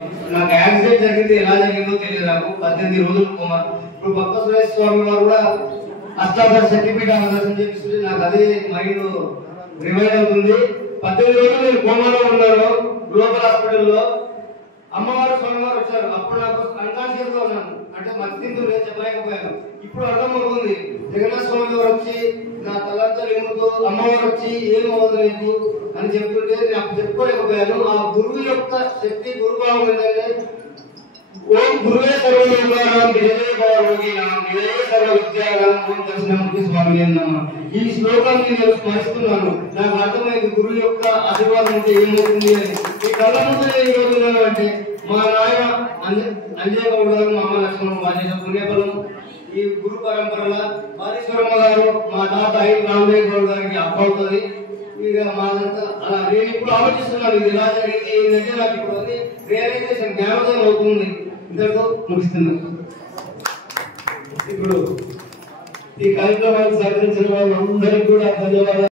నాకు యాక్సిడెంట్ జరిగింది, ఎలా జరిగిందో తెలియదు. నాకు 18 రోజులు కోమా. ఇప్పుడు భక్త సురేష్ స్వామి వారు కూడా అష్టాదశ శక్తిపీఠ దర్శనం చేపిస్తుంది. నాకు అదే మైండ్ రిమైండ్ అవుతుంది. 18 రోజులు నేను కోమాలో ఉన్నాను గ్లోబల్ హాస్పిటల్లో. అమ్మవారు స్వామివారు వచ్చారు. అప్పుడు నాకు అన్కాన్షియస్ గా ఉన్నాను, అంటే మధ్యంతో నేను చెప్పలేకపోయాను. ఇప్పుడు అర్థమవుతుంది. జగన్నాథ స్వామి వారు వచ్చి నా తలంతా ఏముతో అమ్మవారు వచ్చి ఏం అవ్వలేదు అని చెప్తుంటే నాకు చెప్పుకోలేకపోయాను. ఆ గురువు యొక్క శక్తి, గురుభావం ఏంటంటే ఓం గురువే సర్వయోగానాం విజయ భావయోగినాం విజయ సర్వ విద్యానాం ఓం దర్శనమూర్తి స్వామి అన్నమా. ఈ శ్లోకాన్ని నేను స్మరిస్తున్నాను. నాకు అర్థమైంది గురువు యొక్క ఆశీర్వాదం అంటే ఏమవుతుంది అని. ఈ కళ్ళ ముందు ఈ రోజు ఉన్నాను అంటే మా నాయన అంజయ్ గౌడ్ గారు, మా అమ్మ లక్ష్మణ్ బాధ్యత పుణ్యఫలం. ఈ గురు పరంపరల వారీశ్వరమ్మ గారు మా తాత ఐదు రామదేవ్ గౌడ్ గారికి అప్పవుతుంది. ఇక మాదంతా అలా నేను ఇప్పుడు ఆలోచిస్తున్నాను, ఇది ఎలా జరిగింది ఏంటంటే నాకు ఇప్పుడు అది రియలైజేషన్, జ్ఞానోదయం అవుతుంది. ఇంతకు ముగిస్తున్నాను. ఇప్పుడు ఈ కార్యక్రమానికి సహకరించిన వాళ్ళందరికీ కూడా ధన్యవాదాలు.